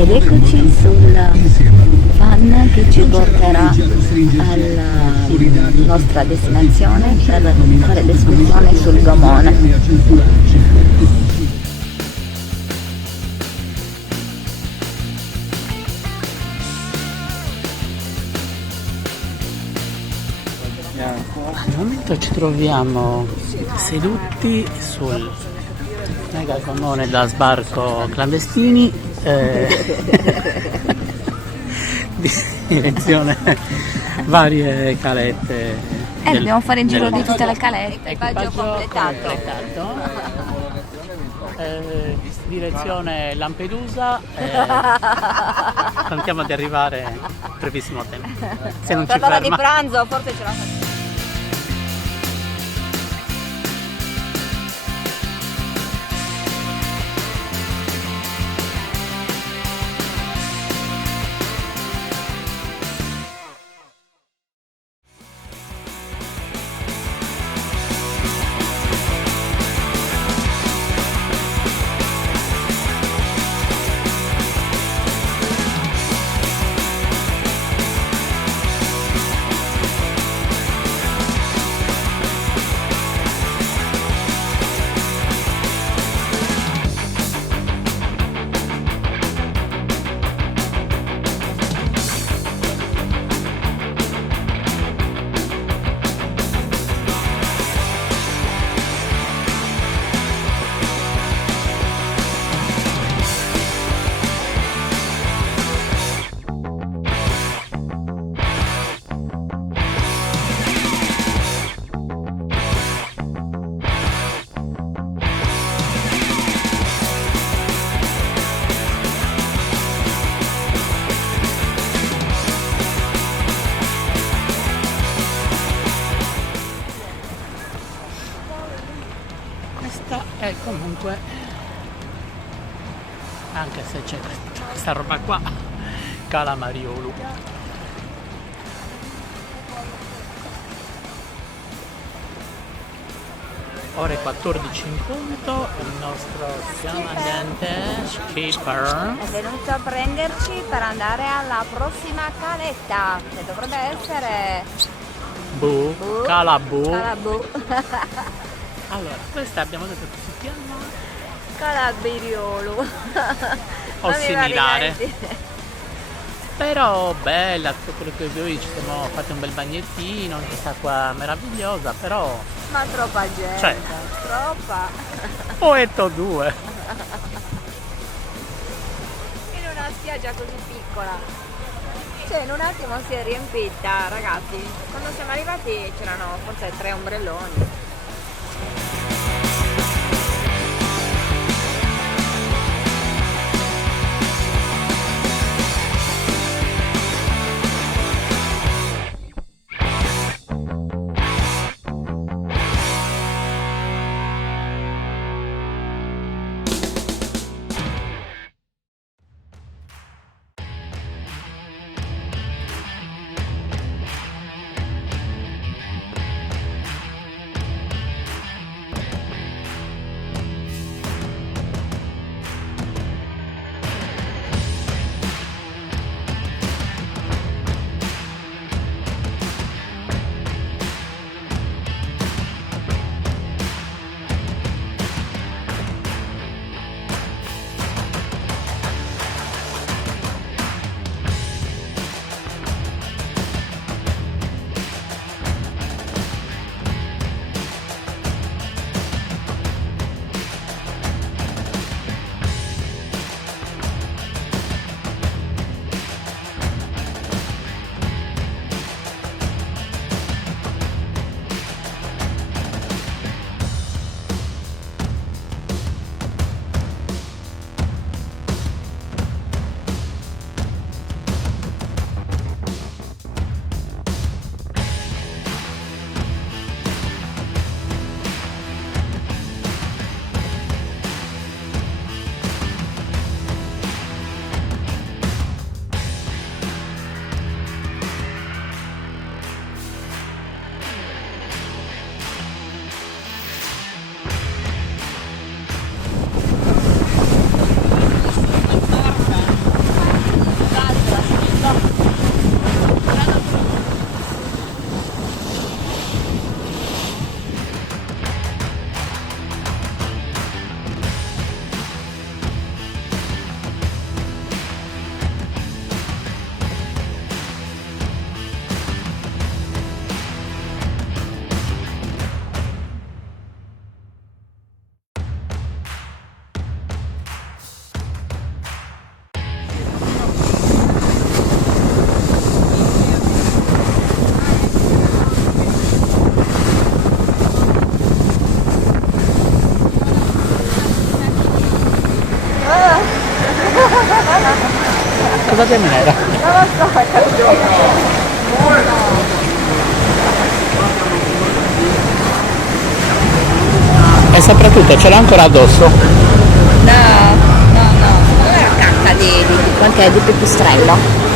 Ed eccoci sul van che ci porterà alla nostra destinazione per fare l'escursione sul Gomone. Al momento ci troviamo seduti sul mega gommone da sbarco clandestini di direzione varie calette. Dobbiamo fare il giro di tutte le calette. Equipaggio completato. Direzione Lampedusa. Contiamo di arrivare a brevissimo tempo. Se non ci Per l'ora di ferma. pranzo forse ce la facciamo. Questa è comunque, anche se c'è questa roba qua, Cala Mariolo. Ore 14 in punto, il nostro comandante skipper È venuto a prenderci per andare alla prossima caletta, che dovrebbe essere Cala Bu. Calabù. Allora, questa abbiamo detto che si chiama Calabiriolo. o Non mi va di similare. dire. Però bella, tutto quello che noi ci siamo fatti un bel bagnettino, anche questa qua meravigliosa, però Ma troppa gente, Cioè. troppa. poeto 2. In una spiaggia così piccola. Cioè in un attimo si è riempita, ragazzi. Quando siamo arrivati c'erano forse 3 ombrelloni. Cosa abbiamo in nera? Non lo so, E soprattutto ce l'ho ancora addosso. no, non è la cacca di qualche di pipistrello.